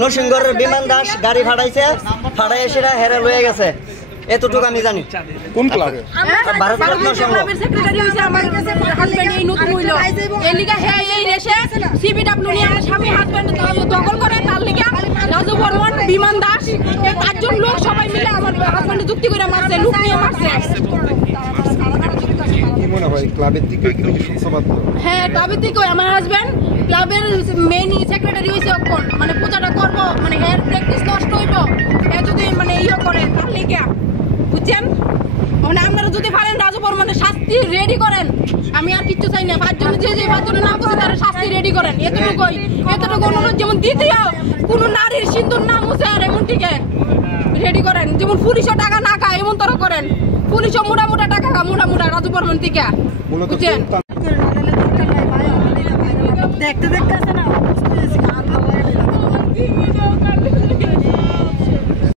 নরসিংগড়ের বিমান দাস গাড়ি ফাটাইছে, ফাটাই সেটা হেরে লয়ে গেছে, এতটুকু আমি জানি। কোন ক্লাবে? ভারতরত্ন সংঘ। ক্লাবের সেক্রেটারি হইছে আমার হাজবেন্ড, এই নতুন হইলো এই লিগা হ্যাঁ এই রেশে সিবিডব্লিউ নিয়ে আমার স্বামী হাজবেন্ড দখল করে, তার লিগা রাজু বর্মন, বিমান দাস, এই 5 জন লোক সবাই মিলে আমার হাজবেন্ড যুক্তি করে মারছে, লুক নিয়ে মারছে। কি মনে হয় ক্লাবের দিকে কি কিছু সূত্রপাত? হ্যাঁ, ক্লাবের দিকে আমার হাজবেন্ড ক্লাবের মেইন সেক্রেটারি হইছে, এখন মানে পূজাটা করব, মানে হেয়ার প্র্যাকটিস নষ্ট হইব, এ যদি মানে ইয়ে করে তার লিগা, বুঝছেন? মানে আপনারা যদি পারেন রাজু বর্মনের শাস্তি রেডি করেন, আমি আর কিচ্ছু চাই না। 5 জন যে 5 জনের নাম করছে তারা শাস্তি রেডি করেন, এতটুকু অনুরোধ। যেমন দ্বিতীয় কোন নারীর সিন্দুর নাম মুছে আর এমনটিকে রেডি করেন, যেমন পুলিশও টাকা না খায় এমন তারা করেন, পুলিশও মোটা টাকা খা, মোটা রাজু বর্মন থেকে, বুঝছেন? দেখতে আছে না